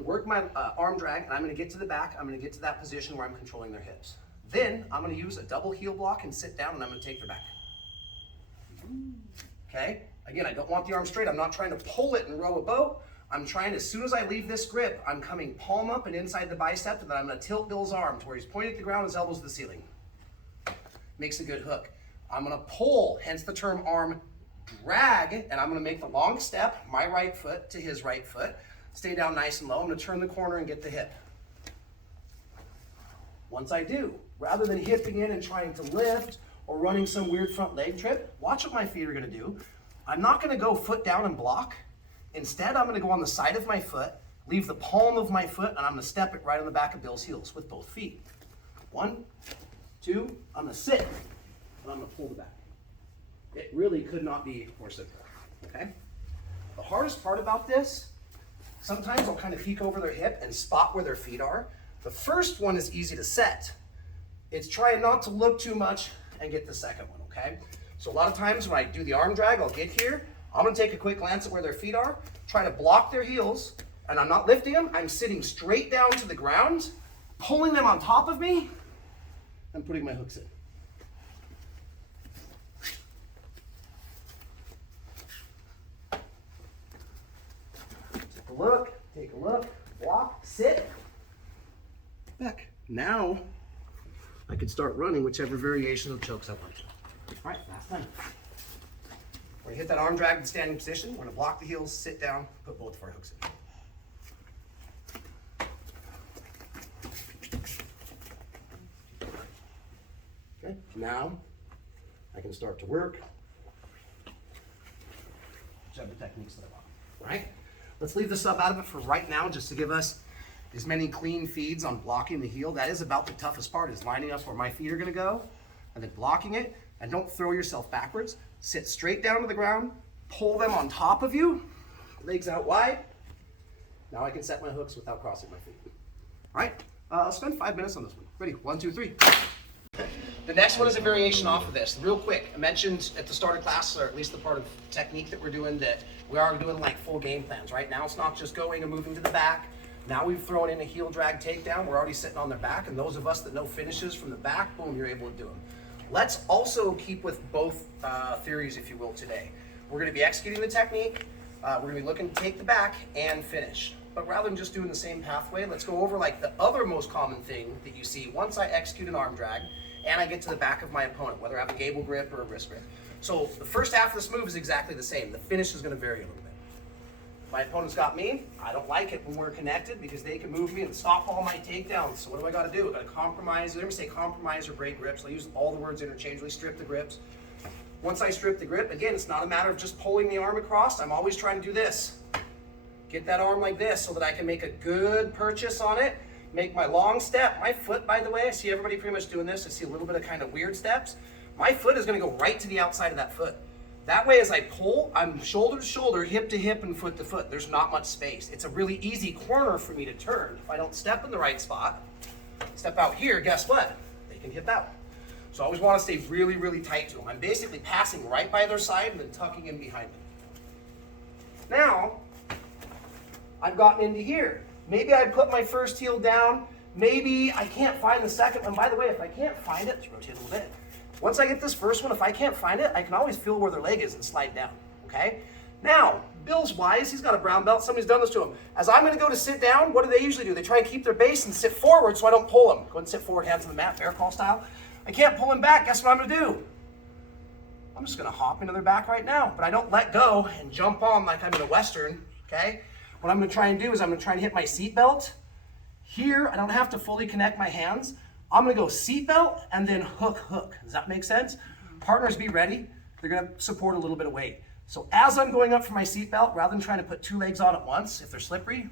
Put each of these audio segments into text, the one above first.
going to work my arm drag, and I'm going to get to the back. I'm going to get to that position where I'm controlling their hips. Then I'm going to use a double heel block and sit down, and I'm going to take their back. Okay? Again, I don't want the arm straight. I'm not trying to pull it and row a boat. I'm trying, as soon as I leave this grip, I'm coming palm up and inside the bicep, and then I'm going to tilt Bill's arm to where he's pointing at the ground, his elbows to the ceiling. Makes a good hook. I'm going to pull, hence the term arm drag, and I'm going to make the long step, my right foot to his right foot. Stay down nice and low. I'm going to turn the corner and get the hip. Once I do, rather than hipping in and trying to lift or running some weird front leg trip, watch what my feet are going to do. I'm not going to go foot down and block. Instead, I'm going to go on the side of my foot, leave the palm of my foot, and I'm going to step it right on the back of Bill's heels with both feet. 1, 2, I'm going to sit, and I'm going to pull the back. It really could not be more simple, okay? The hardest part about this, sometimes I'll kind of peek over their hip and spot where their feet are. The first one is easy to set. It's trying not to look too much and get the second one, okay? So a lot of times when I do the arm drag, I'll get here, I'm gonna take a quick glance at where their feet are, try to block their heels, and I'm not lifting them, I'm sitting straight down to the ground, pulling them on top of me, and putting my hooks in. Take a look, block, sit, back. Now, I can start running whichever variation of chokes I want to. All right, last time. We're gonna hit that arm drag in standing position. We're gonna block the heels, sit down, put both of our hooks in. Okay, now I can start to work whichever techniques that I want. All right, let's leave the sub out of it for right now, just to give us as many clean feeds on blocking the heel. That is about the toughest part, is lining up where my feet are gonna go and then blocking it. And don't throw yourself backwards. Sit straight down to the ground, pull them on top of you, legs out wide. Now I can set my hooks without crossing my feet. All right, I'll spend 5 minutes on this one. Ready, 1, 2, 3. The next one is a variation off of this. Real quick, I mentioned at the start of class, or at least the part of technique that we're doing, that we are doing like full game plans. Right now it's not just going and moving to the back. Now we've thrown in a heel drag takedown. We're already sitting on their back, and those of us that know finishes from the back, boom, you're able to do them. Let's also keep with both theories, if you will, today. We're gonna be executing the technique. We're gonna be looking to take the back and finish. But rather than just doing the same pathway, let's go over like the other most common thing that you see once I execute an arm drag and I get to the back of my opponent, whether I have a gable grip or a wrist grip. So the first half of this move is exactly the same. The finish is gonna vary a little bit. My opponent's got me. I don't like it when we're connected because they can move me and stop all my takedowns. So what do I got to do? I got to compromise. You never say compromise or break grips. I use all the words interchangeably. Strip the grips. Once I strip the grip, again, it's not a matter of just pulling the arm across. I'm always trying to do this. Get that arm like this so that I can make a good purchase on it. Make my long step. My foot, by the way, I see everybody pretty much doing this. I see a little bit of kind of weird steps. My foot is going to go right to the outside of that foot. That way, as I pull, I'm shoulder to shoulder, hip to hip, and foot to foot. There's not much space. It's a really easy corner for me to turn. If I don't step in the right spot, step out here, guess what? They can hip out. So I always want to stay really, really tight to them. I'm basically passing right by their side and then tucking in behind them. Now, I've gotten into here. Maybe I put my first heel down. Maybe I can't find the second one. By the way, if I can't find it, let's rotate a little bit. Once I get this first one, if I can't find it, I can always feel where their leg is and slide down, okay? Now, Bill's wise, he's got a brown belt, somebody's done this to him. As I'm gonna go to sit down, what do they usually do? They try and keep their base and sit forward so I don't pull them. Go ahead and sit forward, hands on the mat, bear crawl style. I can't pull him back, guess what I'm gonna do? I'm just gonna hop into their back right now, but I don't let go and jump on like I'm in a Western, okay? What I'm gonna try and do is I'm gonna try and hit my seat belt. Here, I don't have to fully connect my hands. I'm gonna go seatbelt and then hook, hook. Does that make sense? Partners, be ready. They're gonna support a little bit of weight. So as I'm going up for my seatbelt, rather than trying to put 2 legs on at once, if they're slippery,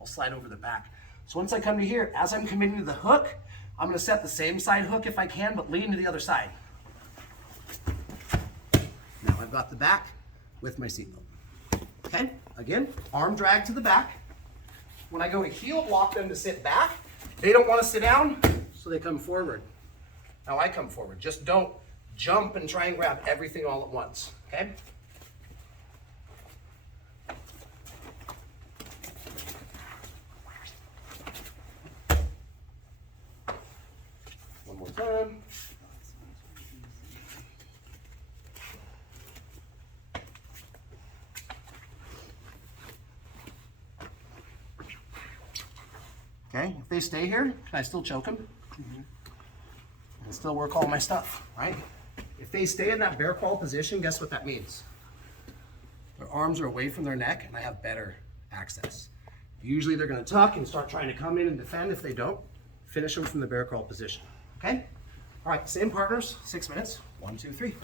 I'll slide over the back. So once I come to here, as I'm committing to the hook, I'm gonna set the same side hook if I can, but lean to the other side. Now I've got the back with my seatbelt. Okay, again, arm drag to the back. When I go to heel block them to sit back, they don't want to sit down, so they come forward. Now I come forward. Just don't jump and try and grab everything all at once, okay? Okay, if they stay here, can I still choke them? And still work all my stuff, right? If they stay in that bear crawl position, guess what that means? Their arms are away from their neck and I have better access. Usually they're gonna tuck and start trying to come in and defend. If they don't, finish them from the bear crawl position, okay? All right, same partners, 6 minutes. 1, 2, 3.